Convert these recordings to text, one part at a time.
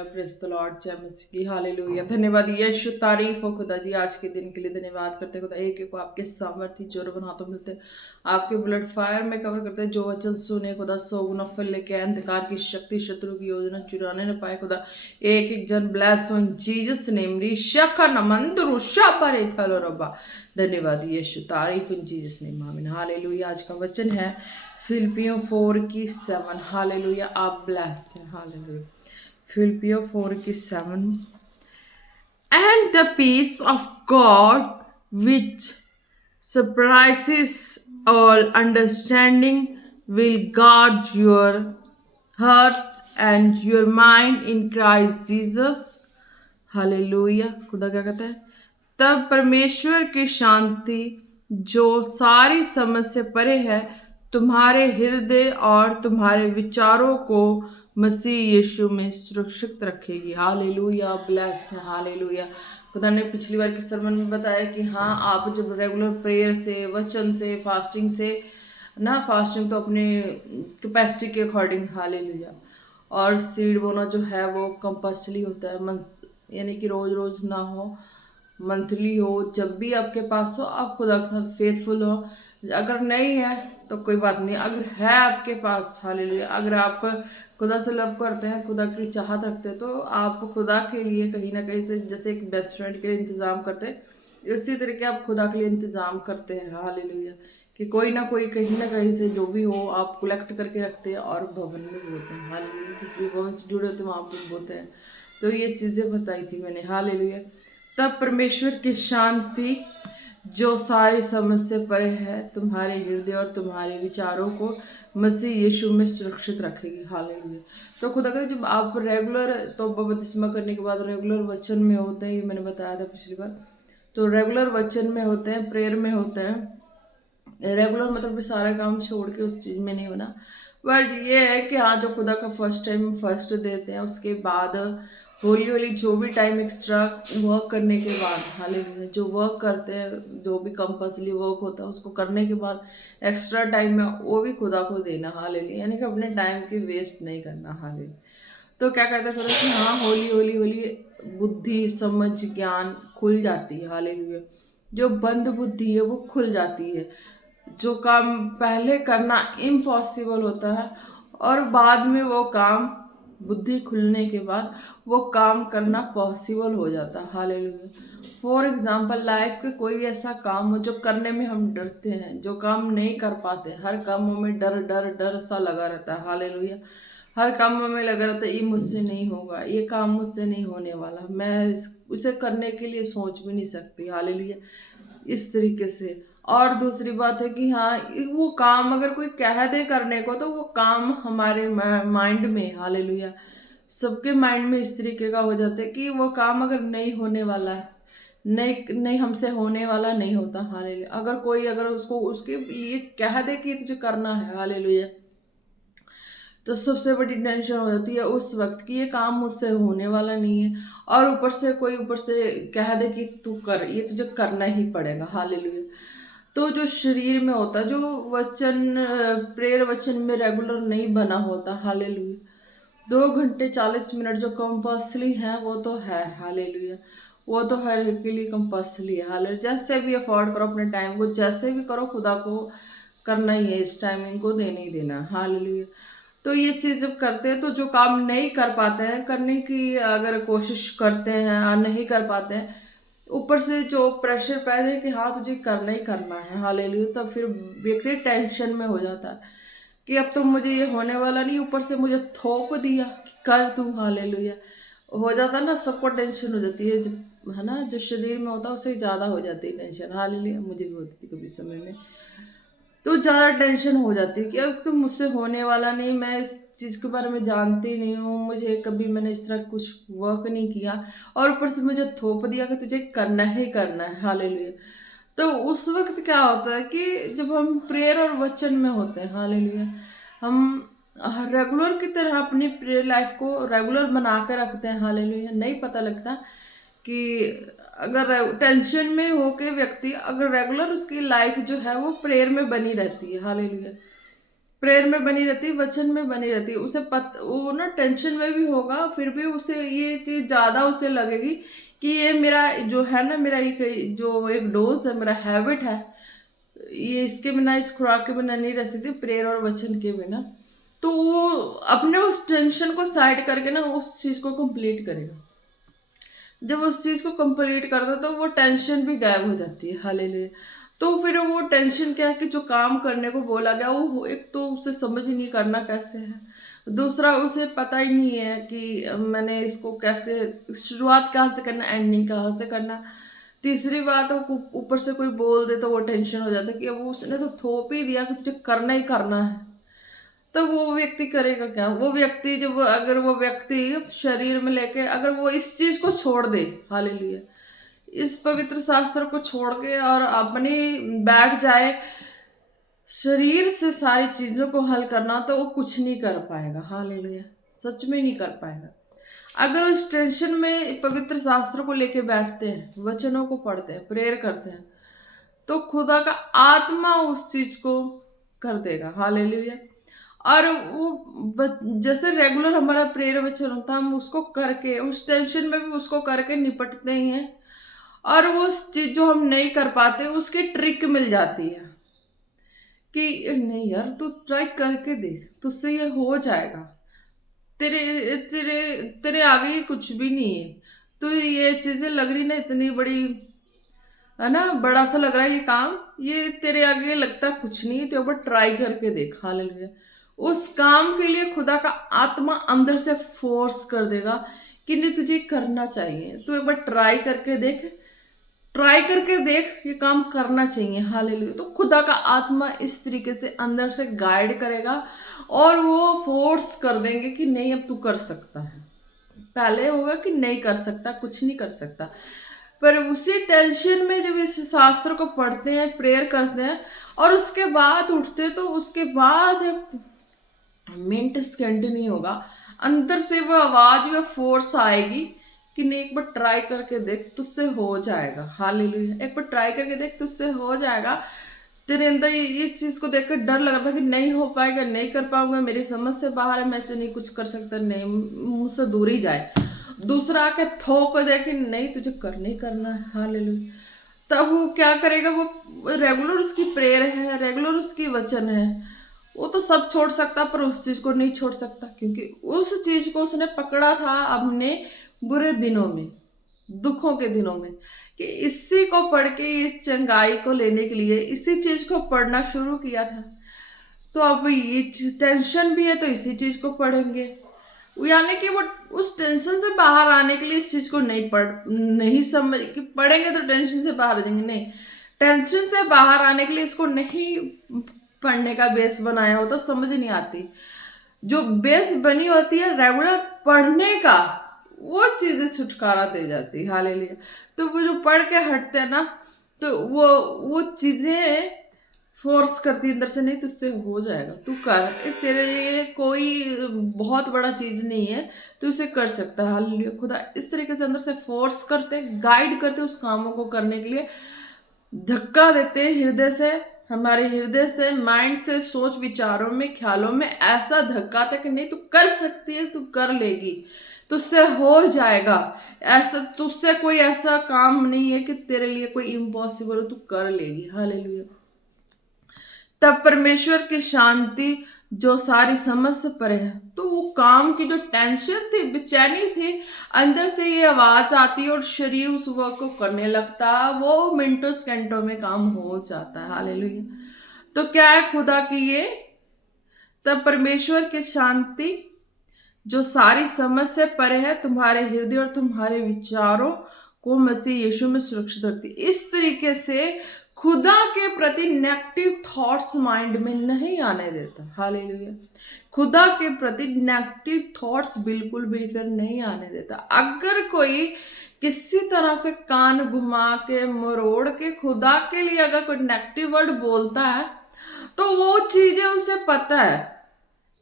Hallelujah, praise the Lord, जय मसीह की। Hallelujah, धन्यवाद यीशु, तारीफ हो खुदा जी आज के दिन के लिए। धन्यवाद करते खुदा, एक एक को आपके सामर्थ्य जोर बना हाथों मिलते हैं, आपके ब्लड फायर में कवर करते हैं। जो वचन सुने खुदा, सौ गुना फल लेके आए। अंधकार की शक्ति, शत्रु की योजना चुराने न पाए खुदा। एक एक जन ब्लेस हो इन जीसस नेम। ऋषा का नमंद रुषा पर थलो रब्बा। धन्यवाद यीशु, तारीफ इन जीसस नेम, आमीन। हालेलुया, आज का वचन है फिलिपियों 4:7। हालेलुया, आप ब्लेस हैं। Hallelujah, फिलिपियों 4:7। And the peace of God, which surpasses all understanding, will guard your heart and your mind in Christ Jesus. Hallelujah, खुदा क्या कहता है? तब परमेश्वर की शांति जो सारी समझ से परे है तुम्हारे हृदय और तुम्हारे विचारों को मसीह यीशु में सुरक्षित रखेगी। हालेलुया, ब्लेस है। हालेलुया, खुदा ने पिछली बार के सरमन में बताया कि हाँ, आप जब रेगुलर प्रेयर से, वचन से, फास्टिंग से ना, फास्टिंग तो अपने कैपेसिटी के अकॉर्डिंग, हालेलुया, और सीड बोना जो है वो कंपल्सरी होता है, यानी कि रोज रोज ना हो, मंथली हो, जब भी आपके पास हो, आप खुदा के साथ फेथफुल हो। अगर नहीं है तो कोई बात नहीं, अगर है आपके पास, हालेलुया, अगर आप खुदा से लव करते हैं, खुदा की चाहत रखते हैं, तो आप खुदा के लिए कहीं ना कहीं से, जैसे एक बेस्ट फ्रेंड के लिए इंतज़ाम करते हैं, इसी तरीके आप खुदा के लिए इंतज़ाम करते हैं। हालेलुया, कि कोई ना कोई कहीं ना कहीं से जो भी हो आप कलेक्ट करके रखते हैं और भवन में बोते हैं। हालेलुया, जिस भी भवन से जुड़े होते हैं वहाँ पर बोते हैं। तो ये चीज़ें बताई थी मैंने। हालेलुया, तब परमेश्वर की शांति जो सारी समझ से परे है तुम्हारे हृदय और तुम्हारे विचारों को मसीह यीशु में सुरक्षित रखेगी। हालेलुया, तो खुदा का जब आप रेगुलर तो बपतिस्मा करने के बाद रेगुलर वचन में होते हैं, ये मैंने बताया था पिछली बार, तो रेगुलर वचन में होते हैं, प्रेयर में होते हैं। रेगुलर मतलब भी सारा काम छोड़ के उस चीज़ में नहीं बना, बट ये है कि हाँ, जो खुदा का फर्स्ट टाइम फर्स्ट देते हैं, उसके बाद होली होली जो भी टाइम एक्स्ट्रा वर्क करने के बाद, हालेलुया, जो वर्क करते हैं, जो भी कंपल्सरी वर्क होता है, उसको करने के बाद एक्स्ट्रा टाइम में वो भी खुदा को देना। हालेलुया, यानी कि अपने टाइम की वेस्ट नहीं करना। हालेलुया, तो क्या कहते हैं खुदा कि हाँ, होली होली होली बुद्धि, समझ, ज्ञान खुल जाती है। हालेलुया, जो बंद बुद्धि है वो खुल जाती है। जो काम पहले करना इम्पॉसिबल होता है और बाद में वो काम बुद्धि खुलने के बाद वो काम करना पॉसिबल हो जाता है। हालेलुया, फॉर एग्जाम्पल लाइफ के कोई भी ऐसा काम हो जो करने में हम डरते हैं, जो काम नहीं कर पाते, हर कामों में डर डर डर सा लगा रहता है। हालेलुया, हर कामों में लगा रहता है, ये मुझसे नहीं होगा, ये काम मुझसे नहीं होने वाला, मैं उसे करने के लिए सोच भी नहीं सकती। हालेलुया, इस तरीके से। और दूसरी बात है कि हाँ, वो काम अगर कोई कह दे करने को तो वो काम हमारे माइंड में, हालेलुया, सबके माइंड में इस तरीके का हो जाता है कि वो काम अगर नहीं होने वाला है, नहीं नहीं हमसे होने वाला नहीं होता। हालेलुया, अगर कोई अगर उसको उसके लिए कह दे कि तुझे करना है, हालेलुया, तो सबसे बड़ी टेंशन हो जाती है उस वक्त कि ये काम मुझसे होने वाला नहीं है, और ऊपर से कोई ऊपर से कह दे कि तू कर, ये तुझे करना ही पड़ेगा। हालेलुया, तो जो शरीर में होता, जो वचन प्रेयर वचन में रेगुलर नहीं बना होता, हालेलुया, 2 घंटे 40 मिनट जो कंपल्सरी है वो तो है। हालेलुया, वो तो हर एक के लिए कंपल्सरी है। हालेलुया, जैसे भी अफोर्ड करो अपने टाइम को, जैसे भी करो, खुदा को करना ही है, इस टाइमिंग को देना ही देना। हालेलुया, तो ये चीज़ जब करते हैं तो जो काम नहीं कर पाते हैं, करने की अगर कोशिश करते हैं और नहीं कर पाते हैं, ऊपर से जो प्रेशर पैदा है कि हाँ तुझे करना ही करना है। हालेलुया, तब फिर व्यक्ति टेंशन में हो जाता है कि अब तो मुझे ये होने वाला नहीं, ऊपर से मुझे थोप दिया कि कर तू। हालेलुया, हो जाता है ना, सबको टेंशन हो जाती है, जब है ना, जो शरीर में होता है उससे ज़्यादा हो जाती है टेंशन। हालेलुया, मुझे भी होती थी कभी समय में, तो ज़्यादा टेंशन हो जाती है कि अब तो मुझसे होने वाला नहीं, मैं इस चीज़ के बारे में जानती नहीं हूँ, मुझे कभी मैंने इस तरह कुछ वर्क नहीं किया, और ऊपर से मुझे थोप दिया कि तुझे करना ही करना है। हालेलुया, तो उस वक्त क्या होता है कि जब हम प्रेयर और वचन में होते हैं, हालेलुया, हम रेगुलर की तरह अपनी प्रेयर लाइफ को रेगुलर बना के रखते हैं। हालेलुया, नहीं पता लगता कि अगर टेंशन में होके व्यक्ति अगर रेगुलर उसकी लाइफ जो है वो प्रेयर में बनी रहती है। हालेलुया, प्रेयर में बनी रहती, वचन में बनी रहती, उसे वो ना टेंशन में भी होगा, फिर भी उसे ये चीज़ ज़्यादा उसे लगेगी कि ये मेरा जो है ना, मेरा एक जो एक डोज है, मेरा हैबिट है, ये इसके बिना, इस खुराक के बिना नहीं रह सकती, प्रेयर और वचन के बिना। तो वो अपने उस टेंशन को साइड करके ना उस चीज़ को कंप्लीट करेगा। जब उस चीज़ को कंप्लीट करता है तो वो टेंशन भी गायब हो जाती है। हालेलुया। तो फिर वो टेंशन क्या है कि जो काम करने को बोला गया वो एक तो उसे समझ ही नहीं करना कैसे है, दूसरा उसे पता ही नहीं है कि मैंने इसको कैसे, शुरुआत कहाँ से करना, एंडिंग कहाँ से करना। तीसरी बात, वो ऊपर से कोई बोल दे तो वो टेंशन हो जाता है कि अब उसने तो थोप ही दिया कि तुझे करना ही करना है। तो वो व्यक्ति करेगा क्या? वो व्यक्ति जब, अगर वो व्यक्ति शरीर में लेके अगर वो इस चीज को छोड़ दे, हालेलुया, इस पवित्र शास्त्र को छोड़ के और अपनी बैठ जाए शरीर से सारी चीजों को हल करना, तो वो कुछ नहीं कर पाएगा। हालेलुया, सच में नहीं कर पाएगा। अगर उस टेंशन में पवित्र शास्त्र को लेके बैठते हैं, वचनों को पढ़ते हैं, प्रेयर करते हैं, तो खुदा का आत्मा उस चीज को कर देगा। हालेलुया। और जैसे रेगुलर हमारा प्रेयर वचन होता है, हम उसको करके उस टेंशन में भी उसको करके निपटते ही हैं, और वो चीज जो हम नहीं कर पाते उसकी ट्रिक मिल जाती है कि नहीं यार, तू ट्राई करके देख, तुझसे ये हो जाएगा, तेरे तेरे तेरे आगे ये कुछ भी नहीं है, तो ये चीजें लग रही ना इतनी बड़ी, है ना, बड़ा सा लग रहा है ये काम, ये तेरे आगे लगता कुछ नहीं, तो एक बार ट्राई करके देख। हालेलुया। उस काम के लिए खुदा का आत्मा अंदर से फोर्स कर देगा कि नहीं, तुझे करना चाहिए, तू एक बार ट्राई करके देख, ट्राई करके देख, ये काम करना चाहिए। हालेलुया। तो खुदा का आत्मा इस तरीके से अंदर से गाइड करेगा और वो फोर्स कर देंगे कि नहीं, अब तू कर सकता है। पहले होगा कि नहीं कर सकता, कुछ नहीं कर सकता, पर उसी टेंशन में जब इस शास्त्र को पढ़ते हैं, प्रेयर करते हैं और उसके बाद उठते हैं, तो उसके बाद मिनट सेकेंड नहीं होगा, अंदर से वो आवाज, वो फोर्स आएगी कि नहीं, एक बार ट्राई करके देख, तुझसे हो जाएगा। हालेलुया। एक बार ट्राई करके देख, तुझसे हो जाएगा। तेरे अंदर इस चीज को देखकर डर लग रहा था कि नहीं हो पाएगा, नहीं कर पाऊंगा, मेरी समझ से बाहर है, मैं ऐसे नहीं कुछ कर सकता, नहीं, मुझसे दूर ही जाए, दूसरा आके थोप दे कि नहीं, तुझे करना ही करना है। हालेलुया। तब वो क्या करेगा? वो रेगुलर उसकी प्रेयर है, रेगुलर उसकी वचन है, वो तो सब छोड़ सकता, पर उस चीज को नहीं छोड़ सकता, क्योंकि उस चीज को उसने पकड़ा था अपने बुरे दिनों में, दुखों के दिनों में, कि इसी को पढ़ के इस चंगाई को लेने के लिए इसी चीज को पढ़ना शुरू किया था। तो अब ये टेंशन भी है तो इसी चीज को पढ़ेंगे, यानी कि वो उस टेंशन से बाहर आने के लिए इस चीज को नहीं समझ कि पढ़ेंगे तो टेंशन से बाहर आ जाएंगे, नहीं, टेंशन से बाहर आने के लिए इसको नहीं पढ़ने का बेस बनाया होता, समझ नहीं आती। जो बेस बनी होती है रेगुलर पढ़ने का, वो चीजें छुटकारा दे जाती है। हालेलुया। तो वो जो पढ़ के हटते हैं ना, तो वो चीजें फोर्स करती अंदर से, नहीं, तुझसे हो जाएगा, तू कर, तेरे लिए कोई बहुत बड़ा चीज नहीं है, तू इसे कर सकता है। हालेलुया। खुदा इस तरीके से अंदर से फोर्स करते, गाइड करते उस कामों को करने के लिए, धक्का देते हृदय से, हमारे हृदय से, माइंड से, सोच विचारों में, ख्यालों में ऐसा धक्का था कि नहीं, तू कर सकती है, तू कर लेगी, तुझसे हो जाएगा, ऐसा तुझसे कोई ऐसा काम नहीं है कि तेरे लिए कोई इम्पॉसिबल हो, तू कर लेगी। हालेलुया। तब परमेश्वर की शांति जो सारी समझ से परे है, तो वो काम की जो टेंशन थी, बेचैनी थी, अंदर से ये आवाज आती और शरीर उस वर्क को करने लगता, वो मिनटों सेकंडों में काम हो जाता है। हालेलुया। तो क्या है खुदा की ये? तब परमेश्वर की शांति जो सारी समझ से परे है तुम्हारे हृदय और तुम्हारे विचारों को मसीह यीशु में सुरक्षित रखती, इस तरीके से खुदा के प्रति नेगेटिव थॉट्स माइंड में नहीं आने देता। हालेलुया। खुदा के प्रति नेगेटिव थॉट्स बिल्कुल भी फिर नहीं आने देता। अगर कोई किसी तरह से कान घुमा के, मरोड़ के खुदा के लिए अगर कोई नेगेटिव वर्ड बोलता है, तो वो चीजें उसे पता है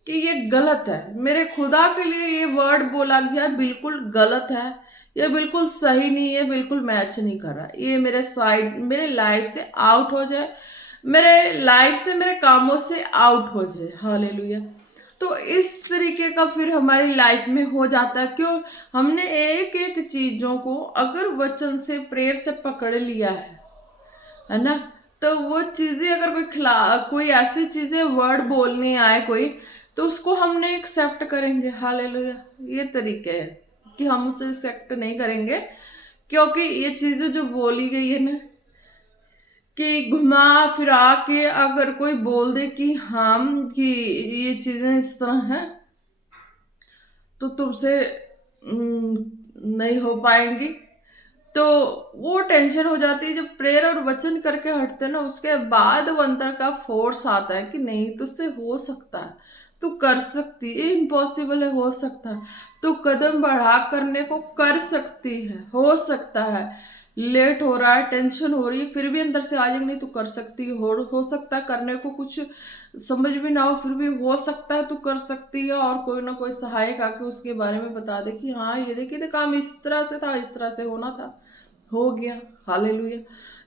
कि ये गलत है, मेरे खुदा के लिए ये वर्ड बोला गया बिल्कुल गलत है, ये बिल्कुल सही नहीं है, बिल्कुल मैच नहीं कर रहा, ये मेरे साइड, मेरे लाइफ से आउट हो जाए, मेरे लाइफ से, मेरे कामों से आउट हो जाए। हालेलुया। तो इस तरीके का फिर हमारी लाइफ में हो जाता है। क्यों? हमने एक एक चीजों को अगर वचन से, प्रेयर से पकड़ लिया है ना, तो वो चीजें अगर कोई ऐसी चीजें वर्ड बोलने आए कोई, तो उसको हमने एक्सेप्ट करेंगे। हालेलुया। ये तरीके है कि हम उसे एक्सेप्ट नहीं करेंगे, क्योंकि ये चीजें जो बोली गई है ना, कि घुमा फिरा के अगर कोई बोल दे कि हाँ, कि ये चीजें इस तरह हैं, तो तुमसे नहीं हो पाएंगी, तो वो टेंशन हो जाती है। जब प्रेयर और वचन करके हटते हैं ना, उसके बाद वो अंदर का फोर्स आता है कि नहीं, तुझसे हो सकता है, तू कर सकती है, इम्पॉसिबल है, हो सकता है, तू कदम बढ़ा करने को कर सकती है, हो सकता है, लेट हो रहा है, टेंशन हो रही है, फिर भी अंदर से आ जाएगी, नहीं तू कर सकती है, हो सकता है, करने को कुछ समझ भी ना हो, फिर भी हो सकता है, तू कर सकती है। और कोई ना कोई सहायक आके उसके बारे में बता दे कि हाँ, ये देखिए, काम इस तरह से था, इस तरह से होना था, हो गया। हालेलुया।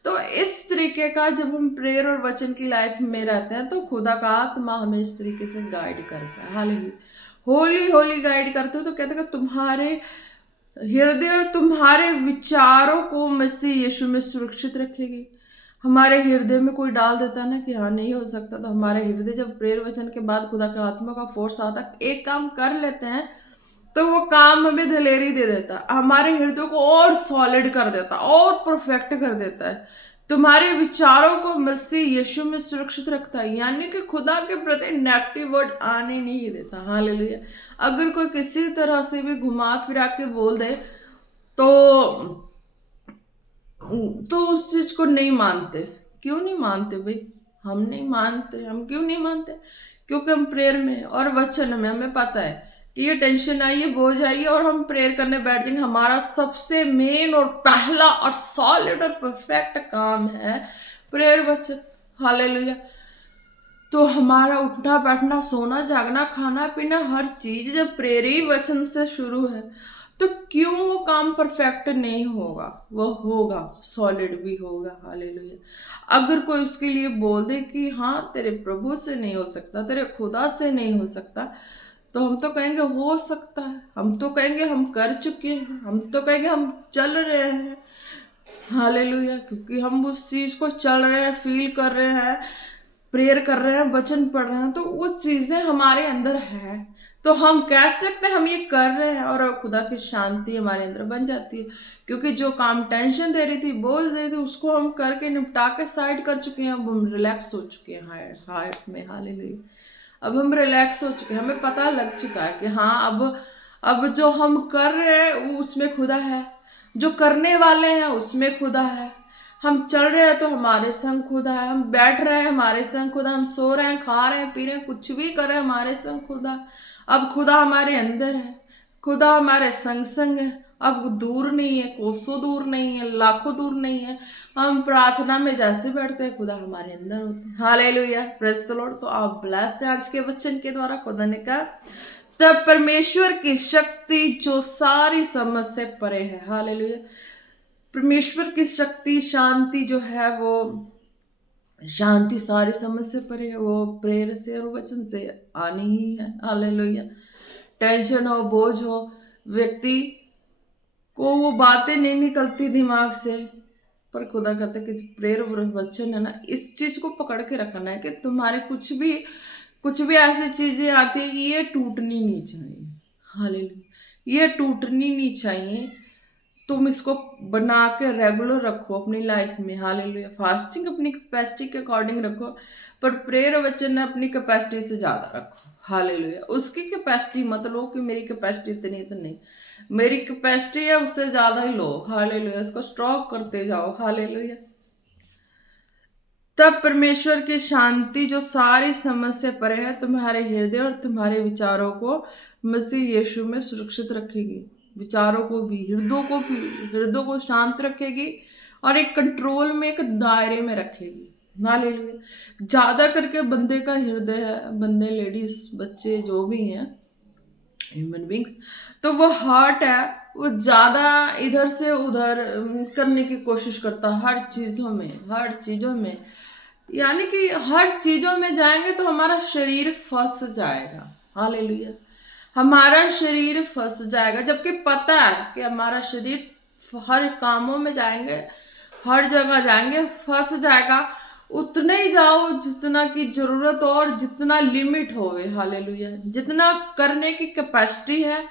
तो इस तरीके का जब हम प्रेयर और वचन की लाइफ में रहते हैं, तो खुदा का आत्मा हमें इस तरीके से गाइड करता है। हालेलुया। होली होली गाइड करते हो। तो कहते हैं कि तुम्हारे हृदय और तुम्हारे विचारों को मसीह यीशु में सुरक्षित रखेगी। हमारे हृदय में कोई डाल देता ना कि हाँ, नहीं हो सकता, तो हमारे हृदय जब प्रेयर वचन के बाद खुदा का आत्मा का फोर्स आता, एक काम कर लेते हैं, तो वो काम हमें दिलेरी दे देता, हमारे हृदय को और सॉलिड कर देता, और परफेक्ट कर देता है। तुम्हारे विचारों को मसीह यीशु में सुरक्षित रखता है, यानी कि खुदा के प्रति नेगेटिव वर्ड आने नहीं देता। हालेलुया। अगर कोई किसी तरह से भी घुमा फिरा के बोल दे, तो उस चीज को नहीं मानते। क्यों नहीं मानते भाई? हम नहीं मानते। हम क्यों नहीं मानते? क्योंकि हम प्रेयर में और वचन में हमें पता है कि ये टेंशन आई है, बोझ आई है, और हम प्रेयर करने बैठ जाएंगे। हमारा सबसे मेन और पहला और सॉलिड और परफेक्ट काम है प्रेयर वचन। हालेलुया। तो हमारा उठना बैठना, सोना जागना, खाना पीना, हर चीज जब प्रेरी वचन से शुरू है, तो क्यों वो काम परफेक्ट नहीं होगा? वो होगा, सॉलिड भी होगा। हालेलुया। अगर कोई उसके लिए बोल दे कि हाँ, तेरे प्रभु से नहीं हो सकता, तेरे खुदा से नहीं हो सकता, तो हम तो कहेंगे हो सकता है, हम तो कहेंगे हम कर चुके हैं, हम तो कहेंगे हम चल रहे हैं। हालेलुया। क्योंकि हम उस चीज को चल रहे हैं, फील कर रहे हैं, प्रेयर कर रहे हैं, वचन पढ़ रहे हैं, तो वो चीजें हमारे अंदर है, तो हम कह सकते हैं हम ये कर रहे हैं, और खुदा की शांति हमारे अंदर बन जाती है। क्योंकि जो काम टेंशन दे रही थी, बोझ दे रही थी, उसको हम करके निपटा के साइड कर चुके हैं। अब हम रिलैक्स हो चुके हैं हार्ट में। हालेलुया। अब हम रिलैक्स हो चुके हैं, हमें पता लग चुका है कि हाँ, अब जो हम कर रहे हैं उसमें खुदा है, जो करने वाले हैं उसमें खुदा है। हम चल रहे हैं तो हमारे संग खुदा है, हम बैठ रहे हैं हमारे संग खुदा, हम सो रहे हैं, खा रहे हैं, पी रहे हैं, कुछ भी कर रहे हैं, हमारे संग खुदा। अब खुदा हमारे अंदर है, खुदा हमारे संग संग है। अब दूर नहीं है, कोसों दूर नहीं है, लाखों दूर नहीं है। हम प्रार्थना में जैसे बैठते हैं, खुदा हमारे अंदर होते हैं। हालेलुया। Praise the Lord. तो आप ब्लेस्ड हैं आज के वचन के द्वारा। खुदा ने कहा, तब परमेश्वर की शक्ति जो सारी समझ से परे है। हालेलुया। परमेश्वर की शक्ति, शांति जो है, वो शांति सारी समझ से परे है, वो प्रेयर से और वचन से आनी ही है। हालेलुया। टेंशन हो, बोझ हो, व्यक्ति को वो बातें नहीं निकलती दिमाग से, पर खुदा कहते कि प्रेयर और वचन है ना, इस चीज को पकड़ के रखना है कि तुम्हारे कुछ भी ऐसी चीजें आती है कि ये टूटनी नहीं चाहिए। हालेलुया। ये टूटनी नहीं चाहिए। तुम इसको बना के रेगुलर रखो अपनी लाइफ में। हालेलुया। फास्टिंग अपनी कैपेसिटी के अकॉर्डिंग रखो, पर प्रेयर वचन अपनी कैपेसिटी से ज्यादा रखो। हालेलुया। उसकी कैपेसिटी मत लो कि मेरी कैपेसिटी इतनी, तो नहीं, मेरी कैपेसिटी है उससे ज्यादा ही लो। हालेलुया। इसको स्ट्रॉक करते जाओ। हालेलुया। तब परमेश्वर की शांति जो सारी समझ से परे है, तुम्हारे हृदय और तुम्हारे विचारों को मसीह यीशु में सुरक्षित रखेगी। विचारों को भी, हृदय को शांत रखेगी, और एक कंट्रोल में, एक दायरे में रखेगी। हालेलुया। ज्यादा करके बंदे का हृदय है, बंदे, लेडीज, बच्चे, जो भी हैं ह्यूमन बींग्स, तो वो हार्ट है, वो ज्यादा इधर से उधर करने की कोशिश करता, हर चीजों में यानी कि हर चीजों में जाएंगे तो हमारा शरीर फंस जाएगा। हालेलुया। हमारा शरीर फंस जाएगा, जबकि पता है कि हमारा शरीर हर कामों में जाएंगे, हर जगह जाएंगे, फंस जाएगा। उतने ही जाओ जितना की जरूरत हो और जितना लिमिट होवे। हालेलुया। जितना करने की कैपेसिटी है,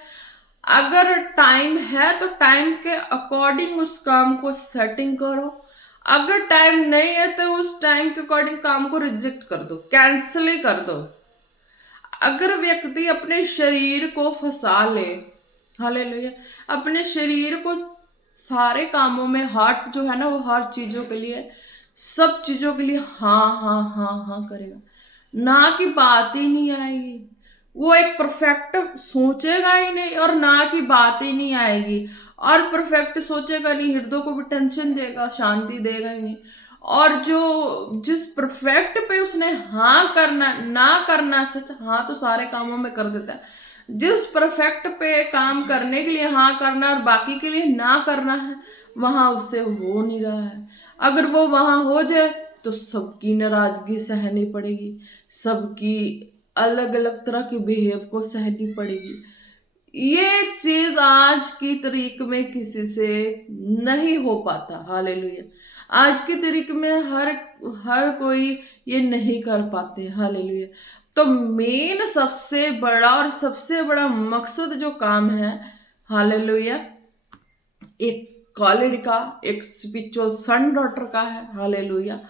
अगर टाइम है तो टाइम के अकॉर्डिंग उस काम को सेटिंग करो। अगर टाइम नहीं है तो उस टाइम के अकॉर्डिंग काम को रिजेक्ट कर दो, कैंसिल ही कर दो। अगर व्यक्ति अपने शरीर को फंसा ले, हालेलुया, अपने शरीर को सारे कामों में, हार्ट जो है ना वो हर चीजों के लिए, सब चीजों के लिए हाँ हाँ हाँ हाँ करेगा, ना की बात ही नहीं आएगी। वो एक परफेक्ट सोचेगा ही नहीं और ना की बात ही नहीं आएगी। और परफेक्ट सोचेगा नहीं, हृदय को भी टेंशन देगा, शांति देगा ही नहीं। और जो जिस परफेक्ट पे उसने हाँ करना ना करना, सच हाँ तो सारे कामों में कर देता है। जिस परफेक्ट पे काम करने के लिए हाँ करना और बाकी के लिए ना करना है, वहां उससे हो नहीं रहा है। अगर वो वहां हो जाए तो सबकी नाराजगी सहनी पड़ेगी, सबकी अलग अलग तरह के बिहेव को सहनी पड़ेगी। ये चीज आज की तारीख में किसी से नहीं हो पाता। हालेलुया। आज की तारीख में हर हर कोई ये नहीं कर पाते। हालेलुया। तो मेन सबसे बड़ा और सबसे बड़ा मकसद जो काम है, हालेलुया, एक कॉलेज का, एक स्पिरिचुअल सन डॉटर का है। हालेलुया।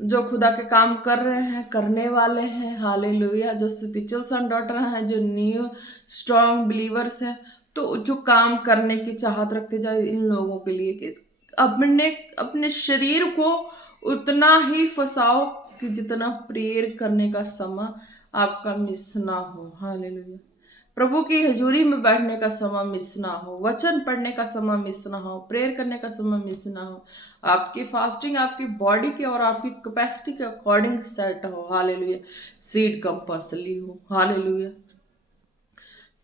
जो खुदा के काम कर रहे हैं, करने वाले हैं। हालेलुया। जो स्पिरिचुअल सन डॉटर हैं, जो न्यू स्ट्रॉन्ग बिलीवर्स हैं, तो जो काम करने की चाहत रखते जाए इन लोगों के लिए कि अपने अपने शरीर को उतना ही फंसाओ कि जितना प्रेयर करने का समय आपका मिस ना हो। हालेलुया। प्रभु की हजूरी में बैठने का समय मिस ना हो, वचन पढ़ने का समय मिस ना हो, प्रेयर करने का समय मिस ना हो। आपकी फास्टिंग आपकी बॉडी के और आपकी कैपेसिटी के अकॉर्डिंग सेट हो। हालेलुया। सीड कंपल्सरी हो। हालेलुया।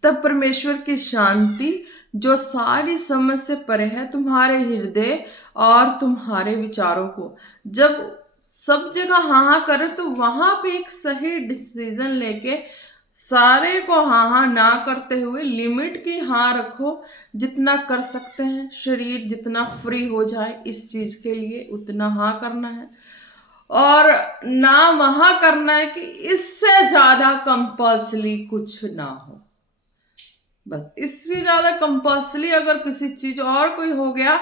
तब परमेश्वर की शांति जो सारी समझ से परे है तुम्हारे हृदय और तुम्हारे विचारों को, जब सब जगह हाँ हाँ करे तो वहां पे एक सही डिसीजन लेके सारे को हाँ हाँ ना करते हुए लिमिट की हाँ रखो। जितना कर सकते हैं, शरीर जितना फ्री हो जाए इस चीज के लिए उतना हाँ करना है, और ना वहां करना है कि इससे ज्यादा कंपल्सरी कुछ ना हो। बस इससे ज्यादा कंपल्सरी अगर किसी चीज और कोई हो गया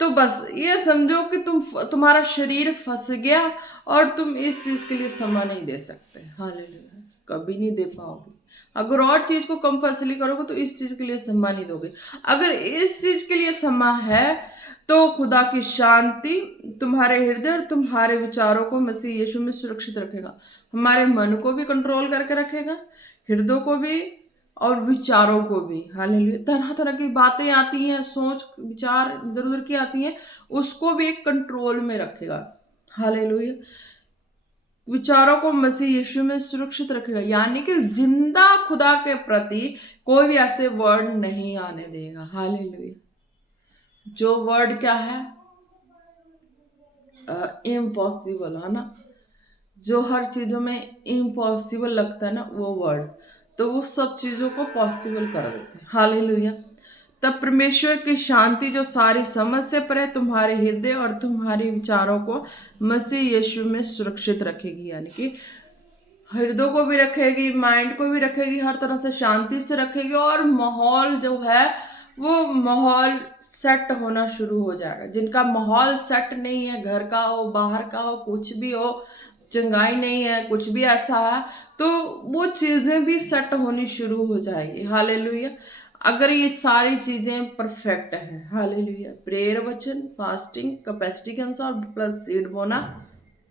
तो बस ये समझो कि तुम्हारा शरीर फंस गया और तुम इस चीज के लिए समय नहीं दे सकते। हालेलुया। कभी नहीं दे पाओगे। अगर और चीज को कंपल्सरी करोगे तो इस चीज के लिए समय नहीं दोगे। अगर इस चीज के लिए समय है तो खुदा की शांति तुम्हारे हृदय और तुम्हारे विचारों को मसीह यीशु में सुरक्षित रखेगा। हमारे मन को भी कंट्रोल करके रखेगा, हृदय को भी और विचारों को भी। हालेलुया। तरह तरह की बातें आती हैं, सोच विचार इधर उधर की आती हैं, उसको भी एक कंट्रोल में रखेगा। हालेलुया। विचारों को मसीह यीशु में सुरक्षित रखेगा, यानी कि जिंदा खुदा के प्रति कोई भी ऐसे वर्ड नहीं आने देगा। हालेलुया। जो वर्ड क्या है, इम्पॉसिबल है ना, जो हर चीजों में इम्पॉसिबल लगता है ना वो वर्ड, तो वो सब चीजों को पॉसिबल कर देते हैं। हालेलुया। तब परमेश्वर की शांति जो सारी समझ से परे तुम्हारे हृदय और तुम्हारे विचारों को मसीह यीशु में सुरक्षित रखेगी, यानी कि हृदय को भी रखेगी, माइंड को भी रखेगी, हर तरह से शांति से रखेगी। और माहौल जो है वो माहौल सेट होना शुरू हो जाएगा। जिनका माहौल सेट नहीं है, घर का हो बाहर का हो कुछ भी हो, चंगाई नहीं है, कुछ भी ऐसा है, तो वो चीजें भी सेट होनी शुरू हो जाएगी। हालेलुया। अगर ये सारी चीजें परफेक्ट है, हालेलुया, प्रेयर, वचन, फास्टिंग, कैपेसिटी के अनुसार प्लस सीड बोना,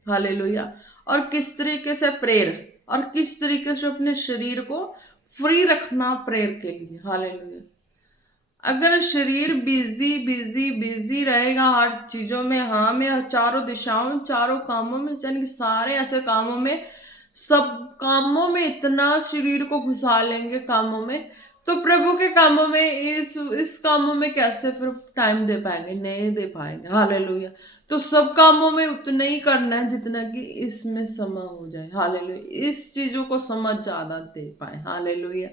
हालेलुया, और किस तरीके से प्रेयर और किस तरीके से अपने शरीर को फ्री रखना प्रेयर के लिए। हालेलुया। अगर शरीर बिजी बिजी बिजी रहेगा हर चीजों में, हाँ में, चारों दिशाओं में, चारों कामों में, यानी कि सारे ऐसे कामों में, सब कामों में इतना शरीर को घुसा लेंगे कामों में, तो प्रभु के कामों में, इस कामों में कैसे फिर टाइम दे पाएंगे? नहीं दे पाएंगे। हालेलुया। तो सब कामों में उतना ही करना है जितना कि इसमें समय हो जाए। हालेलुया। इस चीजों को समझ ज्यादा दे पाए। हालेलुया।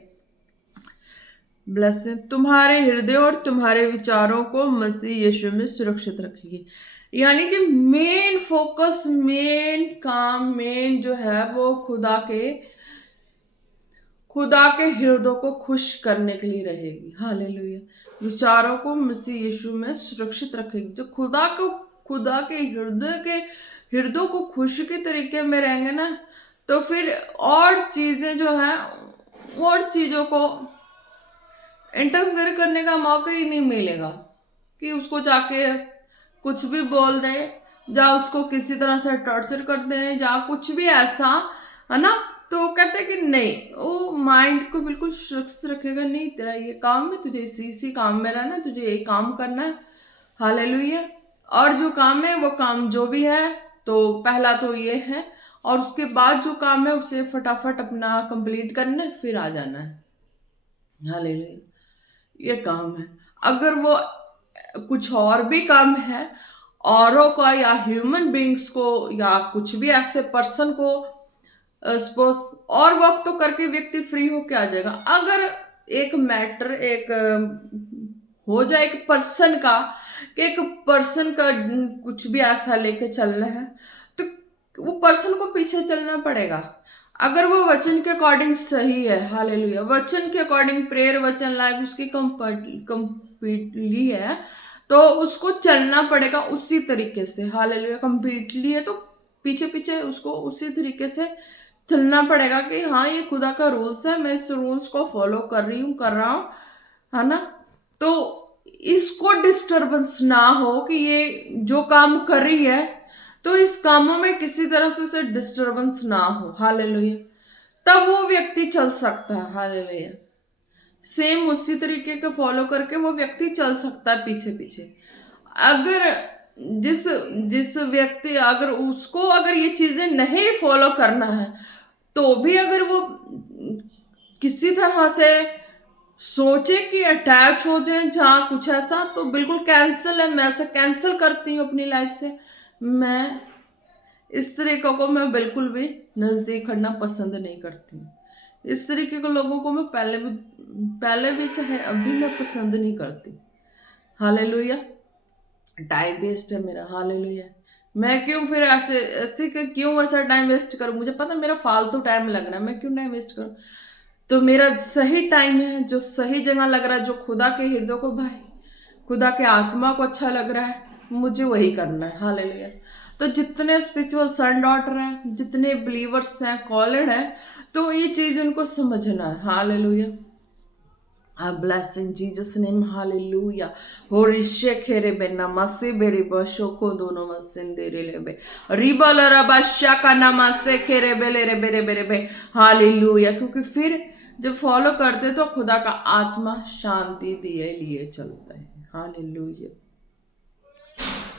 ब्लेसिंग तुम्हारे हृदय और तुम्हारे विचारों को मसीह यीशु में सुरक्षित रखिए। यानी कि मेन फोकस, मेन काम, मेन जो है वो खुदा के हृदय को खुश करने के लिए रहेगी। हालेलुया। विचारों को मसीह यीशु में सुरक्षित रखेगी। जो खुदा के हृदय को खुश के तरीके में रहेंगे ना, तो फिर और चीजें जो हैं, और चीजों को इंटरफेयर करने का मौका ही नहीं मिलेगा कि उसको जाके कुछ भी बोल दे, या उसको किसी तरह से टॉर्चर कर दे, या कुछ भी ऐसा, है ना। तो वो कहते हैं कि नहीं, वो माइंड को बिल्कुल सुरक्षित रखेगा। नहीं, तेरा ये काम है, तुझे इसी काम में रहना है, तुझे ये काम करना है। हालेलुया। और जो काम है वो काम जो भी है, तो पहला तो ये है, और उसके बाद जो काम है उसे फटाफट अपना कंप्लीट करना है, फिर आ जाना है। हालेलुया। ये काम है। अगर वो कुछ और भी काम है, औरों का या ह्यूमन बींग्स को या कुछ भी ऐसे पर्सन को सपोज और वर्क तो करके व्यक्ति फ्री होके आ जाएगा। अगर एक मैटर हो जाए एक पर्सन का, कि एक पर्सन का कुछ भी ऐसा लेके चलना है, तो वो पर्सन को पीछे चलना पड़ेगा। अगर वो वचन के अकॉर्डिंग सही है, हालेलुया, वचन के अकॉर्डिंग प्रेयर, वचन लाइफ उसकी कंप्लीटली है, तो उसको चलना पड़ेगा उसी तरीके से। हालेलुया। कंप्लीटली है तो पीछे पीछे उसको उसी तरीके से चलना पड़ेगा कि हाँ, ये खुदा का रूल्स है, मैं इस रूल्स को फॉलो कर रहा हूँ, है ना। तो इसको डिस्टरबेंस ना हो कि ये जो काम कर रही है, तो इस कामों में किसी तरह से डिस्टरबेंस ना हो। हालेलुया। तब वो व्यक्ति चल सकता है। हालेलुया। सेम उसी तरीके के फॉलो करके वो व्यक्ति चल सकता है पीछे पीछे। अगर जिस व्यक्ति, अगर ये चीजें नहीं फॉलो करना है, तो भी अगर वो किसी तरह से सोचे कि अटैच हो जाए जहाँ कुछ ऐसा, तो बिल्कुल कैंसिल है। मैं उसे कैंसिल करती हूँ अपनी लाइफ से। मैं इस तरीके को मैं बिल्कुल भी नज़दीक करना पसंद नहीं करती। इस तरीके के लोगों को मैं पहले भी चाहे अभी मैं पसंद नहीं करती। हालेलुया। टाइम वेस्ट है मेरा। हालेलुया। मैं क्यों फिर क्यों ऐसा टाइम वेस्ट करूं? मुझे पता मेरा फालतू टाइम लग रहा है, मैं क्यों टाइम वेस्ट करूं? तो मेरा सही टाइम है, जो सही जगह लग रहा है, जो खुदा के हृदय को भाई, खुदा के आत्मा को अच्छा लग रहा है, मुझे वही करना है। हालेलुया। तो जितने स्पिरिचुअल सन डॉटर हैं, जितने बिलीवर्स हैं, कॉलेड हैं, तो ये चीज उनको समझना है। Hallelujah. A blessing Jesus name, hallelujah. Horishe khere be namase bere basho ko dono masendere lebe. Riba la rabasha ka namase khere bele रे बेरे बेरे बे। हालेलुया। क्योंकि फिर जब फॉलो करते तो खुदा का आत्मा शांति दिए लिए चलता है। हालेलुया।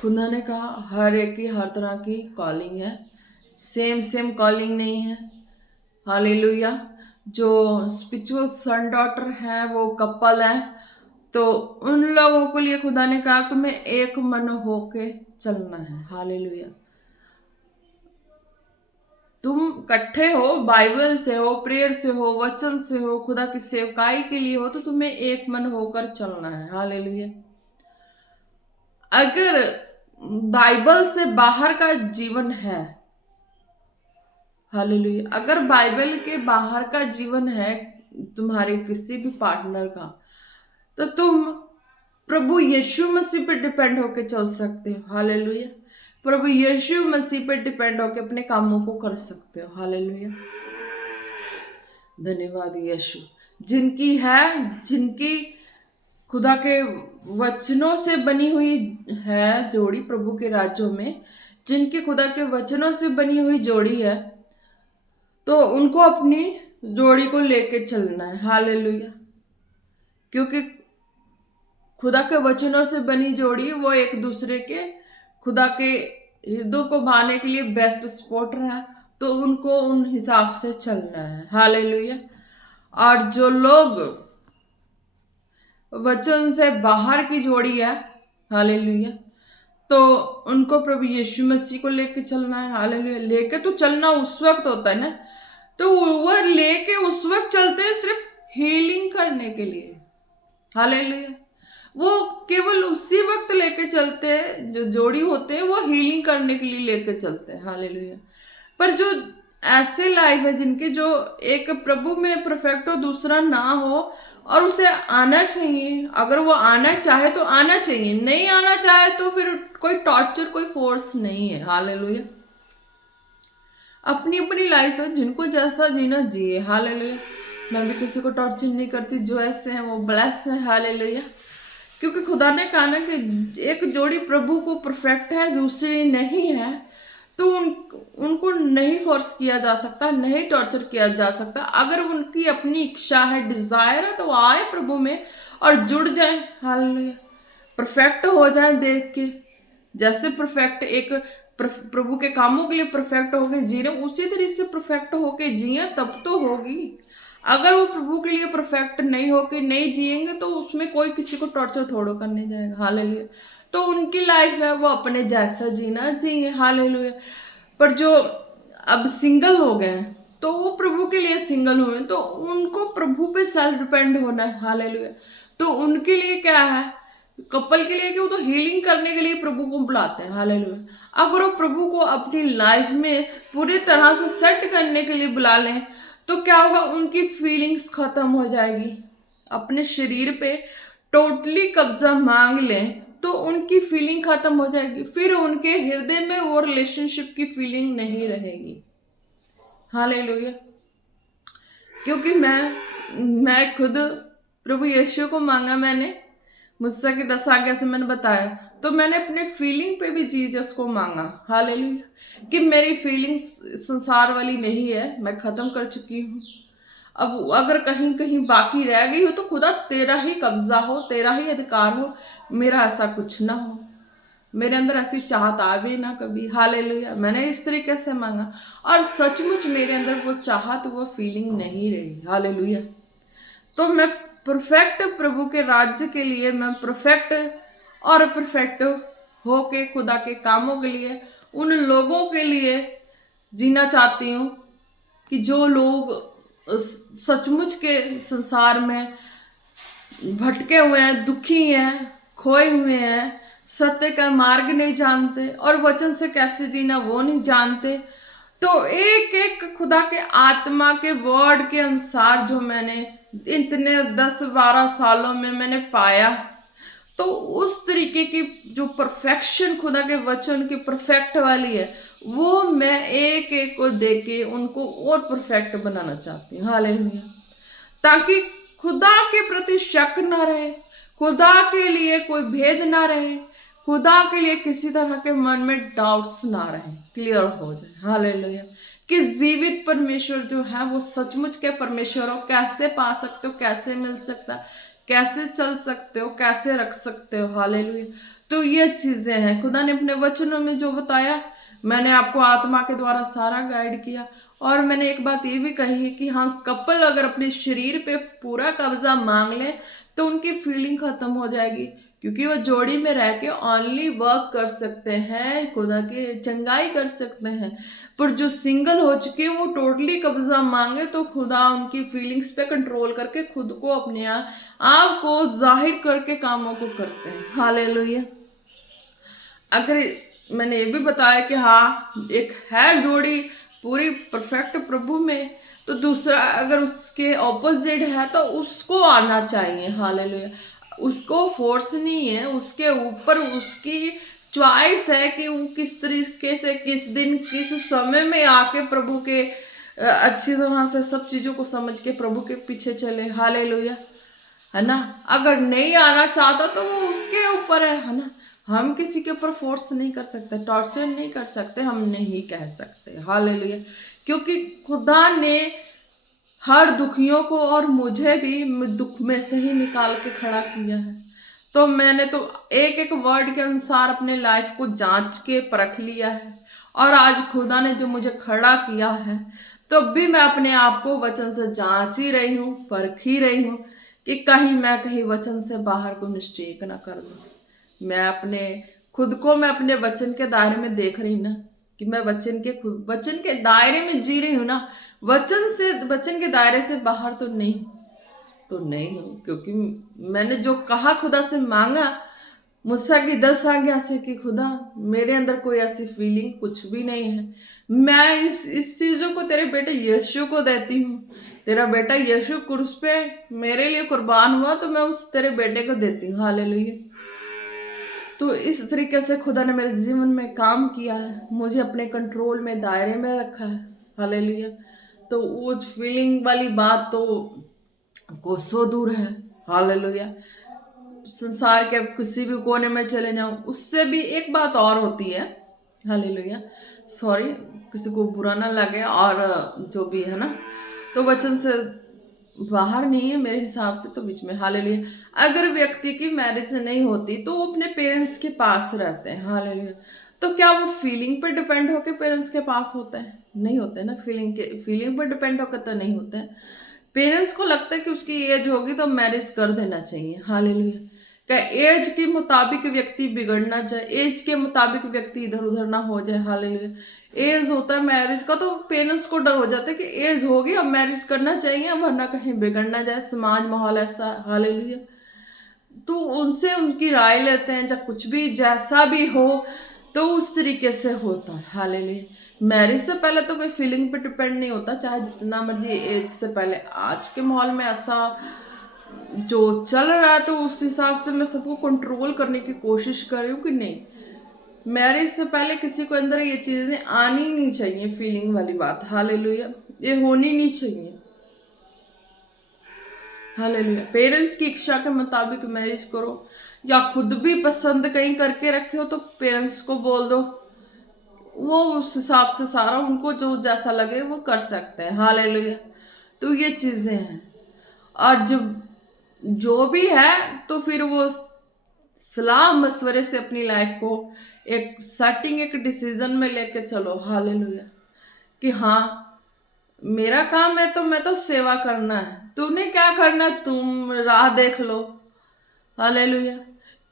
खुदा ने कहा हर एक की हर तरह की कॉलिंग है, सेम कॉलिंग नहीं है। हालेलुया। जो स्पिरिचुअल सन डॉटर है, वो कपल है, तो उन लोगों के लिए खुदा ने कहा तुम्हें एक मन होके चलना है। हालेलुया। तुम इकट्ठे हो, बाइबल से हो, प्रेयर से हो, वचन से हो, खुदा की सेवकाई के लिए हो, तो तुम्हें एक मन होकर चलना है। हालेलुया। अगर बाइबल से बाहर का जीवन है, हालेलुया, अगर बाइबल के बाहर का जीवन है तुम्हारे किसी भी पार्टनर का, तो तुम प्रभु यीशु मसीह पे डिपेंड होके चल सकते हो। हालेलुया। प्रभु यीशु मसीह पे डिपेंड होके अपने कामों को कर सकते हो। हालेलुया। धन्यवाद यीशु। जिनकी खुदा के वचनों से बनी हुई है जोड़ी, प्रभु के राज्यों में जिनकी खुदा के वचनों से बनी हुई जोड़ी है, तो उनको अपनी जोड़ी को लेके चलना है। हालेलुया। क्योंकि खुदा के वचनों से बनी जोड़ी, वो एक दूसरे के खुदा के हृदय को भाने के लिए बेस्ट सपोर्टर है, तो उनको उन हिसाब से चलना है। हालेलुया। और जो लोग वचन से बाहर की जोड़ी है, हालेलुया, तो उनको प्रभु यीशु मसीह को लेके चलना है, हालेलुया। लेके तो चलना उस वक्त होता है ना, तो वो लेके उस वक्त चलते हैं सिर्फ हीलिंग करने के लिए, हालेलुया। वो केवल उसी वक्त लेके चलते हैं, जो जोड़ी होते हैं वो हीलिंग करने के लिए लेके चलते हैं, हालेलुया। पर जो ऐसे लाइफ है जिनके जो एक प्रभु में परफेक्ट हो, दूसरा ना हो, और उसे आना चाहिए, अगर वो आना चाहे तो आना चाहिए, नहीं आना चाहे तो फिर कोई टॉर्चर, कोई फोर्स नहीं है, हालेलुया। अपनी अपनी लाइफ है, जिनको जैसा जीना जिए, हालेलुया। मैं भी किसी को टॉर्चर नहीं करती, जो ऐसे हैं वो ब्लेस है, हालेलुया। क्योंकि खुदा ने कहा ना कि एक जोड़ी प्रभु को परफेक्ट है, दूसरी नहीं है, तो उनको नहीं फोर्स किया जा सकता, नहीं टॉर्चर किया जा सकता। अगर उनकी अपनी इच्छा है, डिजायर है, तो वो आए प्रभु में और जुड़ जाए, हालेलुया, परफेक्ट हो जाए देख के। जैसे परफेक्ट एक प्रभु के कामों के लिए परफेक्ट हो गए जी रहे, उसी तरह से परफेक्ट होके जिए तब तो होगी। अगर वो प्रभु के लिए परफेक्ट नहीं होके नहीं जिएंगे तो उसमें कोई किसी को टॉर्चर थोड़ा करने जाएगा, हालेलुया। तो उनकी लाइफ है, वो अपने जैसा जीना जिए, हालेलुया। पर जो अब सिंगल हो गए हैं, तो वो प्रभु के लिए सिंगल हुए, तो उनको प्रभु पे सेल्फ डिपेंड होना है, हालेलुया। तो उनके लिए क्या है, कपल के लिए कि वो तो हीलिंग करने के लिए प्रभु को बुलाते हैं, हालेलुया। अगर वो प्रभु को अपनी लाइफ में पूरी तरह से सेट करने के लिए बुला लें, तो क्या होगा, उनकी फीलिंग्स खत्म हो जाएगी। अपने शरीर पे टोटली कब्जा मांग लें तो उनकी फीलिंग खत्म हो जाएगी, फिर उनके हृदय में वो रिलेशनशिप की फीलिंग नहीं रहेगी, हालेलुया। क्योंकि मैं खुद प्रभु यीशु को मांगा, मैंने मुझसे की 10 आज्ञा से मैंने बताया, तो मैंने अपने फीलिंग पे भी जीसस को मांगा, हालेलुया, कि मेरी फीलिंग संसार वाली नहीं है, मैं खत्म कर चुकी हूँ। अब अगर कहीं कहीं बाकी रह गई हो तो खुदा तेरा ही कब्जा हो, तेरा ही अधिकार हो, मेरा ऐसा कुछ ना हो, मेरे अंदर ऐसी चाहत आवे ना कभी, हालेलुया। मैंने इस तरीके से मांगा और सचमुच मेरे अंदर वो चाहत, वो फीलिंग नहीं रही, हालेलुया। तो मैं परफेक्ट प्रभु के राज्य के लिए, मैं परफेक्ट और परफेक्ट होके खुदा के कामों के लिए, उन लोगों के लिए जीना चाहती हूँ कि जो लोग सचमुच के संसार में भटके हुए हैं, दुखी हैं, खोए हुए हैं, सत्य का मार्ग नहीं जानते और वचन से कैसे जीना वो नहीं जानते। तो एक एक खुदा के आत्मा के वर्ड के अनुसार जो मैंने इतने 10-12 सालों में मैंने पाया, तो उस तरीके की जो परफेक्शन खुदा के वचन की परफेक्ट वाली है, वो मैं एक एक को देख के उनको और परफेक्ट बनाना चाहती हूँ, हालेलुया। ताकि खुदा के प्रति शक ना रहे, खुदा के लिए कोई भेद ना रहे, खुदा के लिए किसी तरह के मन में डाउट्स ना रहे, क्लियर हो जाए, हालेलुया। कि जीवित परमेश्वर जो है वो सचमुच के परमेश्वर हो, कैसे पा सकते हो, कैसे मिल सकता, कैसे चल सकते हो, कैसे रख सकते हो, हालेलुया। तो ये चीजें हैं खुदा ने अपने वचनों में जो बताया, मैंने आपको आत्मा के द्वारा सारा गाइड किया। और मैंने एक बात ये भी कही है कि हाँ, कपल अगर अपने शरीर पे पूरा कब्जा मांग ले तो उनकी फीलिंग खत्म हो जाएगी, क्योंकि वो जोड़ी में रह के ओनली वर्क कर सकते हैं, खुदा की चंगाई कर सकते हैं। पर जो सिंगल हो चुके हैं वो टोटली कब्जा मांगे तो खुदा उनकी फीलिंग्स पे कंट्रोल करके खुद को, अपने आप को जाहिर करके कामों को करते हैं, हालेलुया। अगर मैंने ये भी बताया कि हाँ, एक है जोड़ी पूरी परफेक्ट प्रभु में, तो दूसरा अगर उसके ऑपोजिट है तो उसको आना चाहिए, हालेलुया। उसको फोर्स नहीं है, उसके ऊपर उसकी चॉइस है कि वो किस तरीके से, किस दिन, किस समय में आके प्रभु के अच्छी तरह से सब चीज़ों को समझ के प्रभु के पीछे चले, हालेलुया, है ना। अगर नहीं आना चाहता तो वो उसके ऊपर है ना। हम किसी के ऊपर फोर्स नहीं कर सकते, टॉर्चर नहीं कर सकते, हम नहीं कह सकते, हालेलुया। क्योंकि खुदा ने हर दुखियों को और मुझे भी दुख में से ही निकाल के खड़ा किया है। तो मैंने तो एक एक वर्ड के अनुसार अपने लाइफ को जांच के परख लिया है, और आज खुदा ने जो मुझे खड़ा किया है, तो भी मैं अपने आप को वचन से जांच ही रही हूँ, परख ही रही हूँ कि कहीं मैं कहीं वचन से बाहर कोई मिस्टेक ना कर दूं। मैं अपने वचन के दायरे में देख रही हूं ना, कि मैं वचन के दायरे में जी रही हूं ना, वचन के दायरे से बाहर तो नहीं हूं। क्योंकि मैंने जो कहा, खुदा से मांगा, मूसा की 10 आज्ञा से, कि खुदा मेरे अंदर कोई ऐसी फीलिंग कुछ भी नहीं है। मैं इस चीजों को तेरे बेटे यीशु को देती हूँ। तेरा बेटा यीशु क्रूस पे मेरे लिए कुर्बान हुआ, तो मैं उस तेरे बेटे को देती हूँ। हालेलुया। तो इस तरीके से खुदा ने मेरे जीवन में काम किया है, मुझे अपने कंट्रोल में, दायरे में रखा है। हालेलुया। तो वो फीलिंग वाली बात तो कोसों दूर है। हालेलुया। संसार के किसी भी कोने में चले जाऊं, उससे भी एक बात और होती है। हालेलुया। सॉरी, किसी को बुरा ना लगे, और जो भी है ना, तो वचन से बाहर नहीं है मेरे हिसाब से, तो बीच में। हालेलुया। अगर व्यक्ति की मैरिज नहीं होती तो वो अपने पेरेंट्स के पास रहते हैं। हालेलुया। तो क्या वो फीलिंग पर डिपेंड होके पेरेंट्स के पास होते हैं? नहीं होते ना। फीलिंग पर डिपेंड होकर तो नहीं होते हैं। पेरेंट्स को लगता है कि उसकी एज होगी तो मैरिज कर देना चाहिए। हालेलुया। क्या एज के मुताबिक व्यक्ति बिगड़ना चाहिए, एज के मुताबिक व्यक्ति इधर उधर ना हो जाए। हालेलुया। एज होता है मैरिज का, तो पेरेंट्स को डर हो जाता है कि एज होगी, अब मैरिज करना चाहिए, वरना कहीं बिगड़ ना जाए, समाज माहौल ऐसा। हालेलुया। तो उनसे उनकी राय लेते हैं, जब कुछ भी जैसा भी हो तो उस तरीके से होता है। हालेलुया। मैरिज से पहले तो कोई फीलिंग पे डिपेंड नहीं होता, चाहे जितना मर्जी एज से पहले। आज के माहौल में ऐसा जो चल रहा है, तो उस हिसाब से मैं सबको कंट्रोल करने की कोशिश कर रही हूँ कि नहीं, मैरिज से पहले किसी को अंदर ये चीजें आनी नहीं चाहिए, फीलिंग वाली बात। हालेलुया। ये होनी नहीं चाहिए। हालेलुया। पेरेंट्स की इच्छा के मुताबिक मैरिज करो, या खुद भी पसंद कहीं करके रखे हो तो पेरेंट्स को बोल दो, वो उस हिसाब से सारा उनको जो जैसा लगे वो कर सकते हैं। हालेलुया। तो ये चीजें हैं। और जो भी है, तो फिर वो सलाह मशवरे से अपनी लाइफ को एक डिसीजन में लेके चलो। हालेलुया। कि हाँ, मेरा काम है तो मैं तो सेवा करना है, तूने क्या करना, तुम राह देख लो। हालेलुया।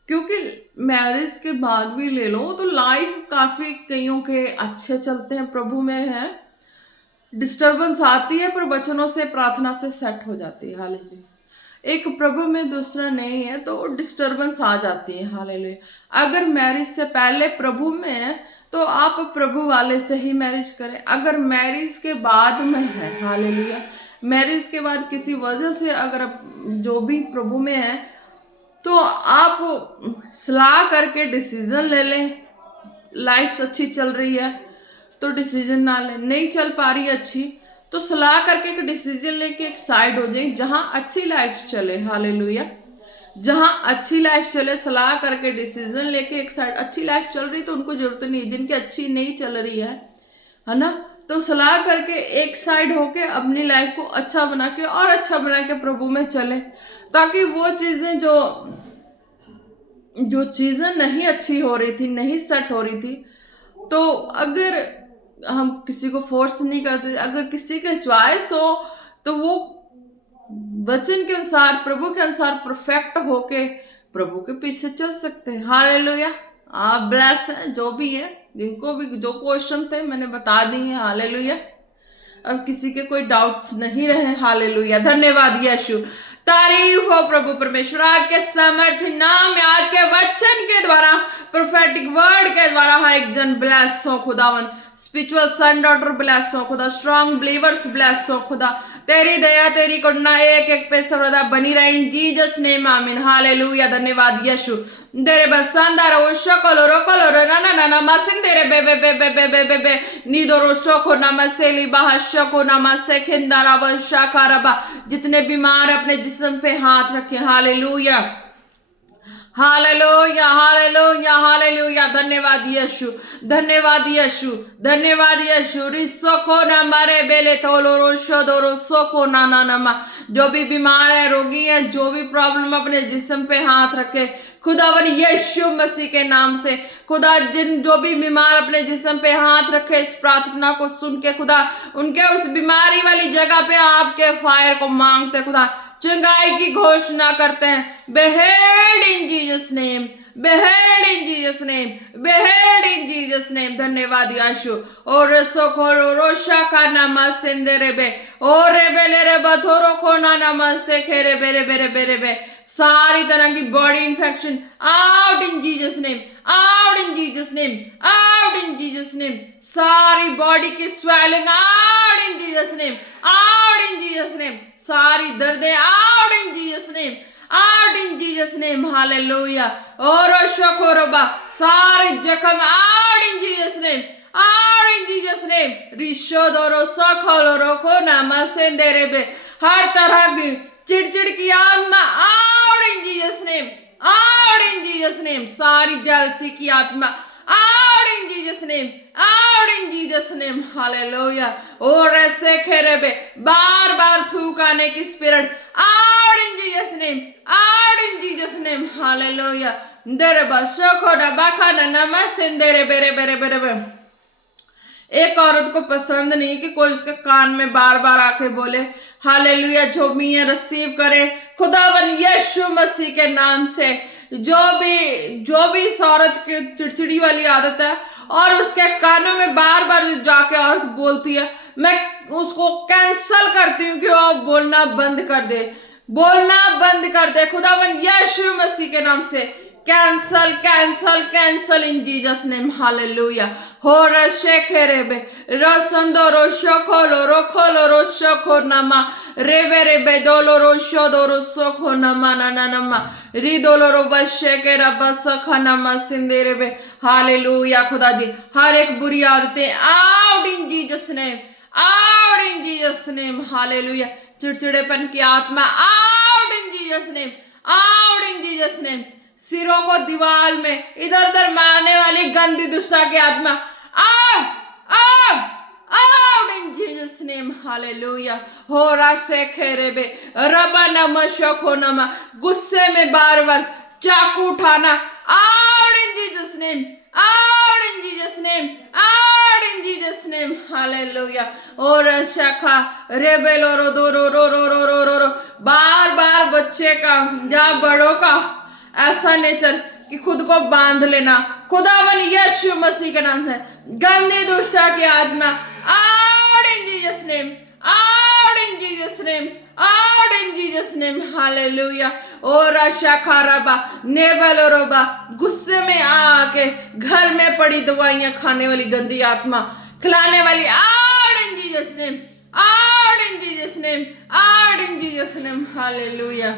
क्योंकि मैरिज के बाद भी ले लो तो लाइफ काफी कईयों के अच्छे चलते हैं, प्रभु में है, डिस्टरबेंस आती है पर वचनों से, प्रार्थना से सेट हो जाती है। हालेलुया। एक प्रभु में दूसरा नहीं है तो डिस्टरबेंस आ जाती है। हालेलुया। अगर मैरिज से पहले प्रभु में है तो आप प्रभु वाले से ही मैरिज करें। अगर मैरिज के बाद में है, हालेलुया, मैरिज के बाद किसी वजह से अगर जो भी प्रभु में है, तो आप सलाह करके डिसीजन ले लें। लाइफ अच्छी चल रही है तो डिसीजन ना लें, नहीं चल पा रही अच्छी तो सलाह करके एक डिसीजन लेके एक साइड हो जाए, जहां अच्छी लाइफ चले। हालेलुया। जहां अच्छी लाइफ चले, सलाह करके डिसीजन लेके एक साइड। अच्छी लाइफ चल रही तो उनको जरूरत नहीं, जिनकी अच्छी नहीं चल रही है ना, तो सलाह करके एक साइड होके अपनी लाइफ को अच्छा बना के और अच्छा बना के प्रभु में चले, ताकि वो चीजें जो चीजें नहीं अच्छी हो रही थी, नहीं सेट हो रही थी, तो अगर हम किसी को फोर्स नहीं करते, अगर किसी के चॉइस हो तो वो वचन के अनुसार, प्रभु के अनुसार परफेक्ट होके प्रभु के पीछे चल सकते हैं। हालेलुया। आप ब्लेस हैं जो भी है, जिनको भी जो क्वेश्चन थे मैंने बता दी है। हालेलुया। अब किसी के कोई डाउट्स नहीं रहे। हालेलुया। धन्यवाद यीशु। तारीफ हो प्रभु परमेश्वर, आपके समर्थ नाम में आज के वचन के द्वारा, प्रोफेटिक वर्ड के द्वारा हर एक जन ब्लेस हो खुदावन। स्पिरिचुअल सन डॉटर ब्लेस हो खुदा, स्ट्रॉन्ग बिलीवर्स ब्लेस हो खुदा। तेरी दया, तेरी करुणा एक एक पे सर्वदा बनी रहे, इन जीसस नेम आमीन। हालेलुया। धन्यवाद यीशु। तेरे बसंदार ओ शकलो रोकलो ना ना ना ना मसिन तेरे बे बे बे बे बे बे बे बे नीदो रोशको ना मसेली बाहशको ना मसे खिंदारा वशाकारबा। जितने बीमार अपने जिस्म पे हाथ रखे। हालेलुया। हालेलुया। हालेलुया। हालेलुया। धन्यवाद यीशु। धन्यवाद यीशु। धन्यवाद यीशु। रिसोको ना मारे बेले तोलो रोशो दो रोसोको ना ना ना। जो भी बीमार है, रोगी है, जो भी प्रॉब्लम अपने जिस्म पे हाथ रखे खुदावन यीशु मसीह के नाम से, खुदा जो भी बीमार अपने जिस्म पे हाथ रखे, इस प्रार्थना को सुन के खुदा उनके उस बीमारी वाली जगह पे आपके फायर को मांगते खुदा, चंगाई की घोषणा करते हैं। behead in Jesus name, behead in Jesus name, behead in Jesus name। धन्यवाद यीशु। और सोखोरो रोशा का नामा सेंदेरेबे और रेबेले रे बथोरो को ना नामा से खेरे बेरे बेरे बेरे बे सारी तरह की body infection out in Jesus name, out in Jesus name, out in Jesus name. सारी बॉडी की swelling out in Jesus name, out in Jesus name. सारी दर्दें out in Jesus name, out in Jesus name. Hallelujah. और शकोरबा सारे जख्म out in Jesus name, out in Jesus name. रिशोदोरो सखोलोरो को नामा सेंदेरेबे हर तरह की चिड़चिड़ की आत्मा out in Jesus name, out in Jesus name. सारी जलसी की आत्मा out in Jesus name, out in Jesus name. Hallelujah. और ऐसे खेरेबे बार बार थूक आने की spirit out in Jesus name, out in Jesus name. Hallelujah. दरबा शकोड़ा बाखाना नमस्ते बेरे बेरे बेरे बेरे। एक औरत को पसंद नहीं कि कोई उसके कान में बार बार आके बोले हालेलुया। जो भी ये रिसीव करे खुदावन यीशु मसीह के नाम से। जो भी इस औरत की चिड़चिड़ी वाली आदत है और उसके कानों में बार बार जाके औरत बोलती है, मैं उसको कैंसल करती हूँ कि वो बोलना बंद कर दे, बोलना बंद कर दे। खुदावन यीशु मसीह के नाम से कैंसल कैंसल कैंसल इन जीसस नेम। हालेलुया। हो रशे खेरेबे रसंदो रोशो खोलो रोखोलो रोशो खो नमा रेबे रेबे दोलो रोशो दोरो सोखो नमा ना ना नमा रिदोलो रो बशे के रबा सखा नमा सिंदे रेबे। हालेलुया। खुदा जी हर एक बुरी आदतें out in Jesus name, out in Jesus name. Hallelujah. चिड़चिड़ेपन की आत्मा out in Jesus name, out in Jesus name. सिरों को दीवार में इधर उधर मारने वाली गंदी दुष्टता की आत्मा out, out, out in Jesus name. Hallelujah. हो रासे खेरेबे रबा नमा शोखो नमा गुस्से में बार बार चाकू उठाना out in Jesus name, out in Jesus name, out in Jesus name. Hallelujah. और शाखा रेबेलो रो दो रो रो रो रो रो रो रो बार बार बच्चे का या बड़ों का ऐसा नेचर कि खुद को बांध लेना खुदावन यीशु मसीह के नाम से गंदी दुष्टता की आत्मा out in Jesus name, out in Jesus name, out in Jesus name. Hallelujah. और शाखा रबा नेबलोरोबा गुस्से में आके घर में पड़ी दवाइयां खाने वाली गंदी आत्मा खिलाने वाली out in Jesus name, out in Jesus name, out in Jesus name. Hallelujah.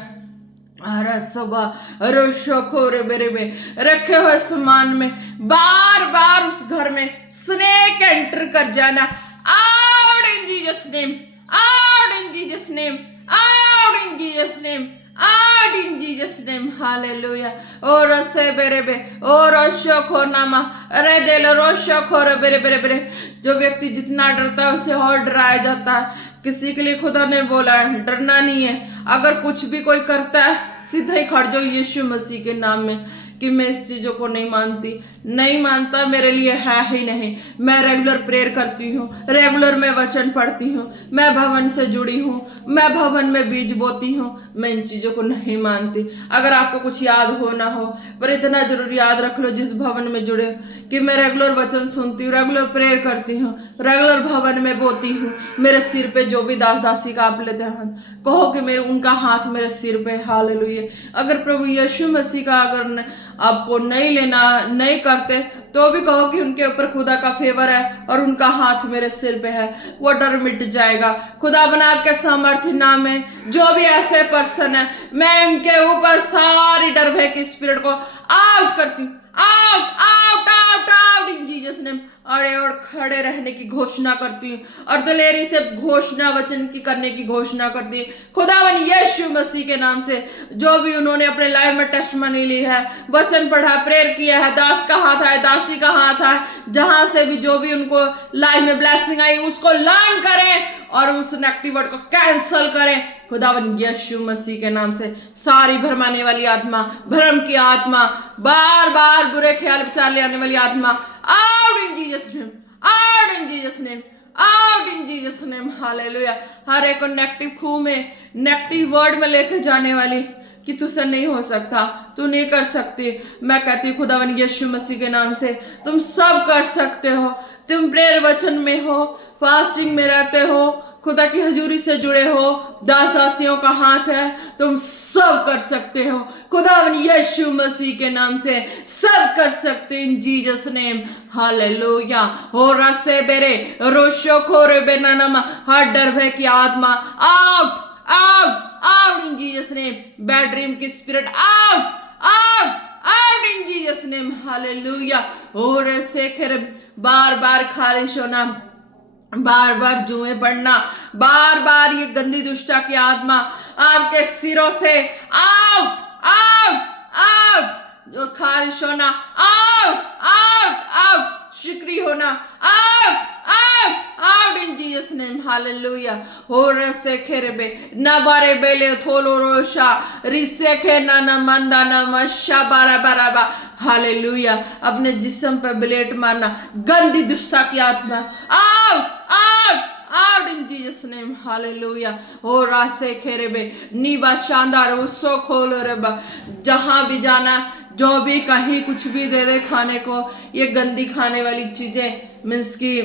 रखे हुए सामान में बार बार उस घर में स्नेक एंटर कर जाना out in Jesus name, out in Jesus name, out in Jesus name, out in Jesus name. Hallelujah. और से बेरे बे और शोखो नामा अरे देलो रोशो खोरे बेरे बेरे बेरे। जो व्यक्ति जितना डरता है उसे और डराया जाता है। किसी के लिए खुदा ने बोला है डरना नहीं है। अगर कुछ भी कोई करता है सीधा ही खड़ जाओ यीशु मसीह के नाम में कि मैं इस चीज़ों को नहीं मानती, नहीं मानता, मेरे लिए है ही नहीं। मैं रेगुलर प्रेयर करती हूँ, रेगुलर मैं वचन पढ़ती हूँ, मैं भवन से जुड़ी हूँ, मैं भवन में बीज बोती हूँ, मैं इन चीज़ों को नहीं मानती। अगर आपको कुछ याद हो ना हो पर इतना जरूर याद रख लो जिस भवन में जुड़े कि मैं रेगुलर वचन सुनती हूँ, रेगुलर प्रेयर करती हूँ, रेगुलर भवन में बोती हूँ। मेरे सिर पे जो भी दास दासी कांप लेते हैं कहो कि मेरे उनका हाथ मेरे सिर पे। हालेलुया। अगर प्रभु यीशु मसीह का अगर आपको नहीं लेना नहीं करते तो भी कहो कि उनके ऊपर खुदा का फेवर है और उनका हाथ मेरे सिर पे है, वो डर मिट जाएगा। खुदा बना आपके सामर्थ्य नाम में जो भी ऐसे पर्सन है मैं उनके ऊपर सारी डर भय की स्पिरिट को आउट करती हूँ, out out out out in Jesus name. और खड़े रहने की घोषणा करती हूँ और दिलेरी से घोषणा वचन की करने की घोषणा करती हूँ खुदावन यीशु मसीह के नाम से। जो भी उन्होंने अपने लाइफ में टेस्टमनी ली है, वचन पढ़ा, प्रेयर किया है, दास का हाथ है, दासी का हाथ है, जहां से भी जो भी उनको लाइफ में ब्लेसिंग आई उसको लर्न करें और उस नेगेटिव वर्ड को कैंसल करें खुदावन यीशु मसीह के नाम से। सारी भरमाने वाली आत्मा, भ्रम की आत्मा, बार बार बुरे ख्याल विचार ले आने वाली आत्मा out in Jesus name, out in Jesus name, out in Jesus name hallelujah. हर एक को नेगेटिव खूह में, नेगेटिव वर्ड में लेके जाने वाली कि तुझसे नहीं हो सकता, तू नहीं कर सकती, मैं कहती हूँ खुदावन यीशु मसीह के नाम से तुम सब कर सकते हो। तुम प्रेयर वचन में हो, फास्टिंग में रहते हो, खुदा की हजूरी से जुड़े हो, दास दासियों का हाथ है, तुम सब कर सकते हो। खुदावन यीशु मसीह के नाम से सब कर सकते इन जीसस नेम हालेलुया। हो रसे बेरे रोशो खोरे बेनानमा, हर डर भय की आत्मा out out out in Jesus name. Bad dream की spirit out out out in Jesus name hallelujah. हो रसे खेर बार बार खारिश होना, बार बार जुए पड़ना, बार बार ये गंदी दुष्टा की आत्मा आपके सिरों से आउट आउट आउट, जो खारिश होना आउट आउट आउट, शिकरी होना out out out in Jesus name hallelujah. हो रसे खेरबे ना बारे बेले थोलो रोशा रिसे खे ना ना मंदा ना मशा बारा बारा बा हालेलुया। अपने जिस्म पे ब्लेड मारना, गंदी दुष्टा की आत्मा out out out in Jesus name hallelujah. हो रासे खेरेबे नीबा शानदार उसो खोलो रेबा, जहां भी जाना, जो भी कहीं कुछ भी दे दे खाने को, ये गंदी खाने वाली चीजें मीन्स की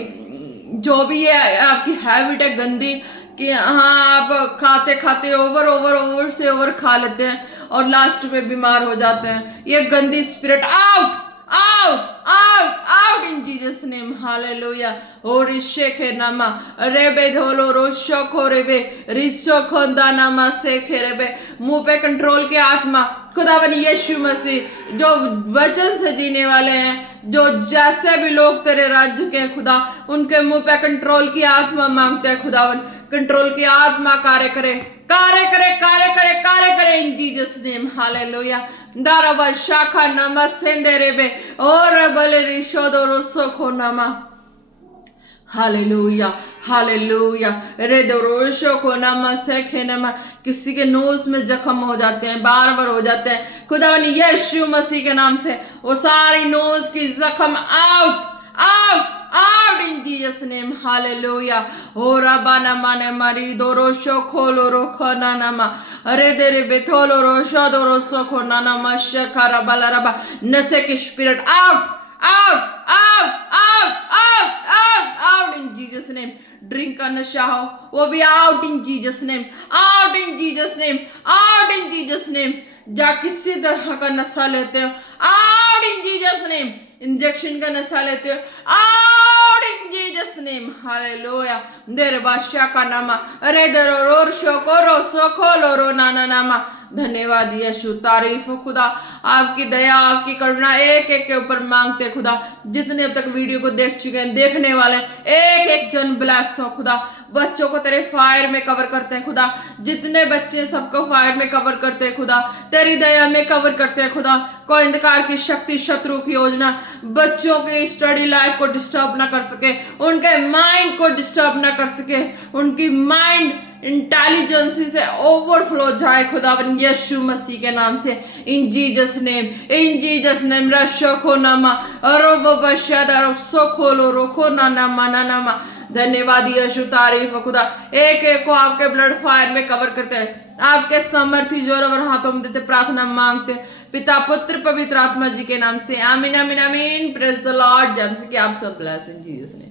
जो भी ये आपकी हैबिट है गंदी कि हाँ आप खाते खाते ओवर से ओवर खा लेते हैं और लास्ट में बीमार हो जाते हैं। ये गंदी spirit out out out out in Jesus name hallelujah. ओ रिशे खे नामा रेबे धोलो रोशो खो रेबे रिशो खोंदा नामा से खे रेबे, मुंह पे कंट्रोल के आत्मा खुदावन यीशु मसीह जो वचन से जीने वाले हैं, जो जैसे भी लोग तेरे राज्य के खुदा, उनके मुंह पे कंट्रोल की आत्मा मांगते हैं खुदावन। कंट्रोल की आत्मा कार्य करे कार्य करे कार्य करे कार्य करे इन जीसस नेम हालेलुया। दारवा शाखा नमा सेंदे रेबे और बले रिशोदो रोसो खो नमा हालेलुया हालेलुया। रे दोरोशो को नमा से खेनमा, किसी के नोज में जख्म हो जाते हैं, बार बार हो जाते हैं, खुदावन यीशु मसीह के नाम से वो सारी नोज की जख्म out out out in Jesus name hallelujah. हो रबाना माने मारी दोरोशो खोलो रोखो नानामा अरे देरे बेथोलो रोशो दोरोसो खो नानामा शखारा बाला रबा, नशे की spirit out out out out out out out in Jesus name. Drink का नशा हो वो भी out in Jesus name, out in Jesus name, out in Jesus name. जा किसी तरह का नशा लेते हो out in Jesus name, injection का नशा लेते हो out in Jesus name hallelujah. देर बादशाह का नामा अरे देरो रोर शोको रो सोको लोरो नाना नामा। धन्यवाद यीशु, तारीफ हो खुदा, आपकी दया आपकी करुणा एक एक के ऊपर मांगते खुदा। जितने अब तक वीडियो को देख चुके हैं, देखने वाले एक एक जन ब्लेस हो खुदा। बच्चों को तेरे फायर में कवर करते हैं खुदा, जितने बच्चे सबको फायर में कवर करते हैं खुदा, तेरी दया में कवर करते हैं खुदा। कोई अंधकार की शक्ति, शत्रु की योजना बच्चों के स्टडी लाइफ को डिस्टर्ब ना कर सके, उनके माइंड को डिस्टर्ब ना कर सके, उनकी माइंड इंटेलिजेंसी से ओवरफ्लो जाए खुदावन यीशु मसीह के नाम से। In Jesus name, in Jesus name रशो नामा अरो बशदा सोखो लो रोको नामा नामा। धन्यवाद यीशु, तारीफ खुदा। एक एक को आपके ब्लड फायर में कवर करते हैं, आपके समर्थी जोर और हाथों में देते, प्रार्थना मांगते पिता पुत्र पवित्र आत्मा जी के नाम से। आमीन आमीन आमीन। Praise the Lord. जब से कि आप सब ब्लेस इन जीसस नेम।